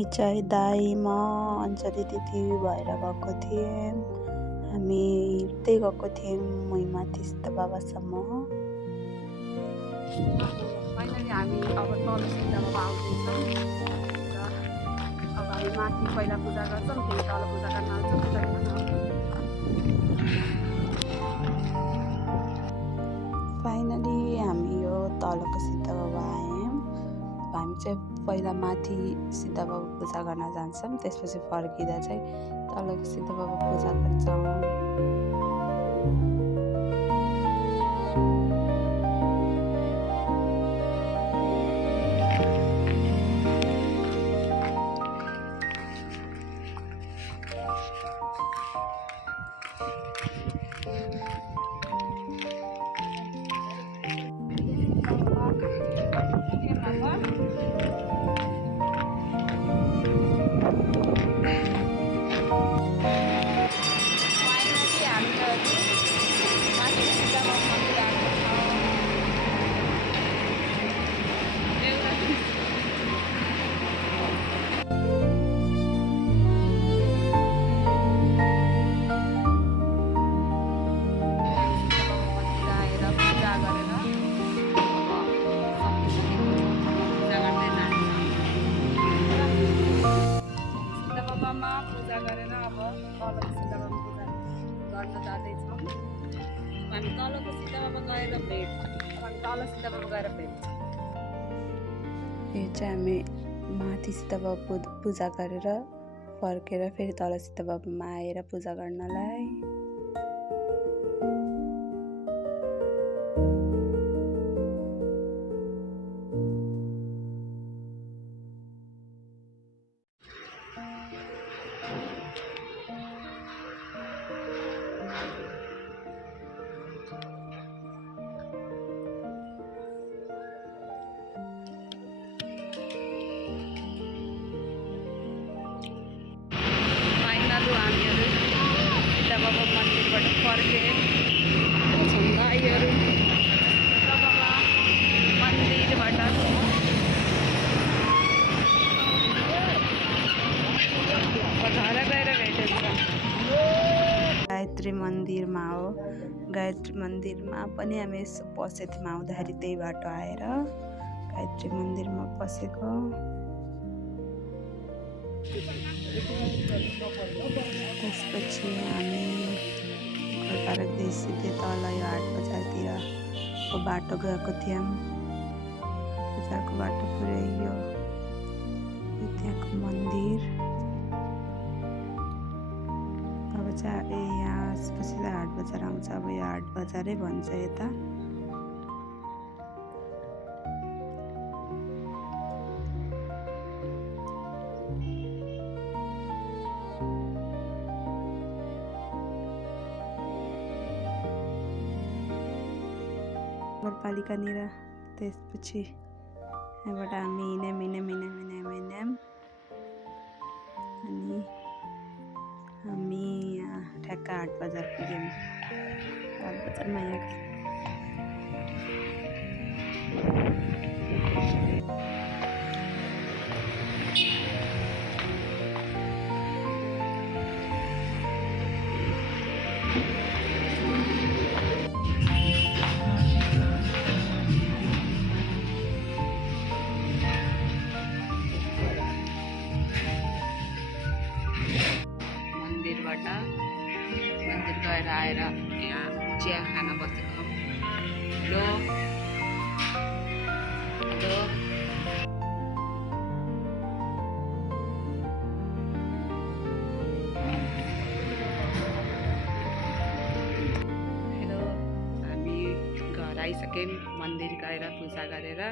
हामी चाहिँ दाइ म अञ्जली दिदी भएर गएको थियौँ। हामी हिँड्दै गएको थियौँ मैमाथि सिद्ध बाबासम्म। फाइनली हामी अब तल सिद्ध बाबा आउँदैछौँ र अब हामी माथि पहिला पूजा गर्छौँ, फेरि तल पूजा गर्न आउँछौँ। पूजा गर्न फाइनली हामी यो तलको सिद्ध बाबा आयौँ। हामी चाहिँ पहिला माथि सिद्ध बाबा पूजा गर्न जान्छौँ, त्यसपछि फर्किँदा चाहिँ तलको सिद्ध बाबा पूजा गर्छौँ। पूजा गरेर अब तलको सिद्ध बाबा पूजा गर्न जाँदैछौँ। हामी तलको सिद्ध बाबा गएर हामी तल सिद्ध बाबा गएर भेट्छौँ। यो चाहिँ हामी माथि सिद्ध बाबा पूजा गरेर फर्केर फेरि तल सिद्ध बाबामा आएर पूजा गर्नलाई। हामीहरू सिद्ध बाबा मन्दिरबाट फर्केँ। दाइहरू सिद्ध बाबा मन्दिरबाट घर गएर भेटेछ। गायत्री मन्दिरमा हो। गायत्री मन्दिरमा पनि हामी यसो पसेको थियौँ, आउँदाखेरि त्यही बाटो आएर गायत्री मन्दिरमा पसेको। त्यसपछि हामी घरदेखि सिधै तल यो हाट बजारतिरको बाटो गएको थियौँ। बजारको बाटो पुरै यो त्यहाँको मन्दिर। अब चाहिँ यहाँ पछि त हाट बजार आउँछ। अब यो हाट बजारै भन्छ यता। नगरपालिकानिर त्यसपछि यहाँबाट हामी हिँड्यौँ अनि हामी यहाँ ठ्याक्क हाट बजार पुग्यौँ। हाट बजारमा यहाँ मन्दिर गएर आएर यहाँ चिया खान बसेको। हेलो हेलो हेलो हामी घर आइसक्यौँ मन्दिर गएर पूजा गरेर।